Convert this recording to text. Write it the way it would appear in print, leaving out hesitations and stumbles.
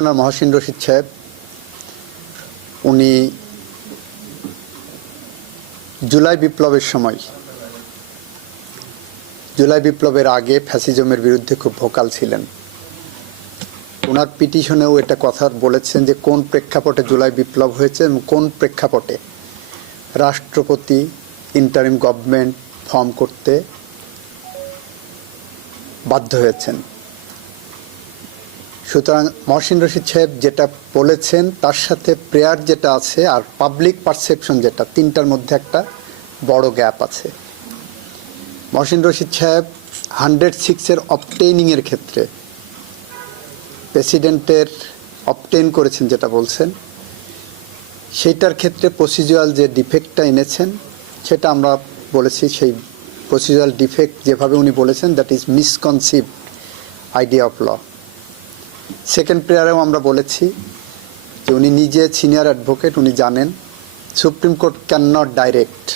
মহসিন রশিদ সাহেব উনি জুলাই বিপ্লবের সময়, জুলাই বিপ্লবের আগে ফ্যাসিজমের বিরুদ্ধে খুব ভোকাল ছিলেন। ওনার পিটিশনেও এটা কথা বলেছেন যে কোন প্রেক্ষাপটে জুলাই বিপ্লব হয়েছে এবং কোন প্রেক্ষাপটে রাষ্ট্রপতি ইন্টারিম গভর্নমেন্ট ফর্ম করতে বাধ্য হয়েছেন। সুতরাং মহসিন রশিদ সাহেব যেটা বলেছেন তার সাথে প্রেয়ার যেটা আছে আর পাবলিক পারসেপশন যেটা, তিনটার মধ্যে একটা বড় গ্যাপ আছে। মহসিন রশিদ সাহেব 106-এর অবটেইনিংয়ের ক্ষেত্রে প্রেসিডেন্টের অবটেইন করেছেন যেটা বলছেন, সেইটার ক্ষেত্রে প্রসিডিউরাল যে ডিফেক্টটা এনেছেন সেটা আমরা বলেছি, সেই প্রসিডিউরাল ডিফেক্ট যেভাবে উনি বলেছেন that is misconceived idea of law. Second প্রেয়ারেও আমরা বলেছি যে উনি নিজে সিনিয়র অ্যাডভোকেট, উনি জানেন supreme court can not direct